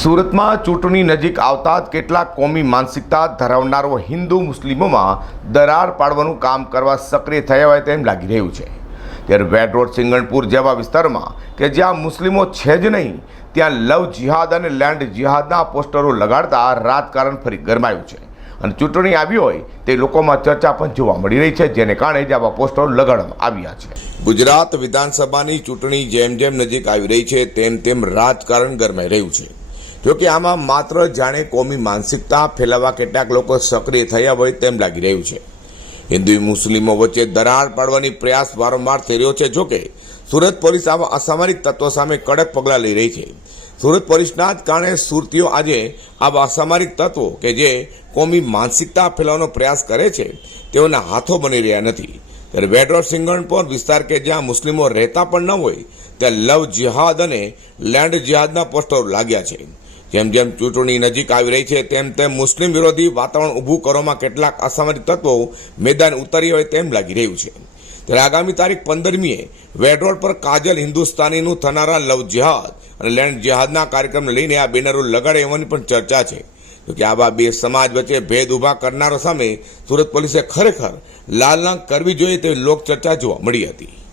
સુરતમાં ચૂંટણી નજીક આવતા જ કેટલાક કોમી માનસિકતા ધરાવનારો હિન્દુ મુસ્લિમોમાં દરાર પાડવાનું કામ કરવા સક્રિય થયા હોય તેમ લાગી રહ્યું છે. ત્યારે વેડ રોડ સિંગણપુર જેવા વિસ્તારમાં કે જ્યાં મુસ્લિમો છે જ નહીં, ત્યાં લવ જિહાદ અને લેન્ડ જિહાદના પોસ્ટરો લગાડતા રાજકારણ ફરી ગરમાયું છે. અને ચૂંટણી આવી હોય તે લોકોમાં ચર્ચા પણ જોવા મળી રહી છે, જેને કારણે જ આવા પોસ્ટરો લગાડવામાં આવ્યા છે. ગુજરાત વિધાનસભાની ચૂંટણી જેમ જેમ નજીક આવી રહી છે, તેમ તેમ રાજકારણ ગરમાઈ રહ્યું છે. જોકે આમાં માત્ર જાણે કોમી માનસિકતા ફેલાવવા કેટલાક લોકો સક્રિય થયા હોય તેમ લાગી રહ્યું છે. હિન્દુ મુસ્લિમો વચ્ચે દરાર પાડવાની પ્રયાસ વારંવાર થઈ રહ્યો છે જોકે સુરત પોલીસ આવા અસામાજિક તત્વો સામે કડક પગલાં લઈ રહી છે. સુરત પોલીસના જ કારણે સુરતીઓ આજે આવા અસામાજિક તત્વો કે જે કોમી માનસિકતા ફેલાવવાનો પ્રયાસ કરે છે, તેઓના હાથો બની રહ્યા નથી. ત્યારે વેડરોડ સિંગણપોર વિસ્તાર કે જ્યાં મુસ્લિમો રહેતા પણ ન હોય, ત્યાં લવ જિહાદ અને લેન્ડ જિહાદના પોસ્ટરો લાગ્યા છે. જેમ જેમ ચૂંટણી નજીક આવી રહી છે, તેમ તેમ મુસ્લિમ વિરોધી વાતાવરણ ઊભું કરવામાં કેટલાક અસામાજિક તત્વો મેદાન ઉતરી હોય તેમ લાગી રહ્યું છે. ત્યારે આગામી તારીખ પંદરમીએ વેડ રોડ પર કાજલ હિન્દુસ્તાનીનું થનારા લવ જિહાદ અને લેન્ડ જિહાદના કાર્યક્રમને લઈને આ બેનરો લગાડે એવાની પણ ચર્ચા છે. કે આવા બે સમાજ વચ્ચે ભેદ ઊભા કરનારો સામે સુરત પોલીસે ખરેખર લાલના કરવી જોઈએ તેવી લોકચર્ચા જોવા મળી હતી.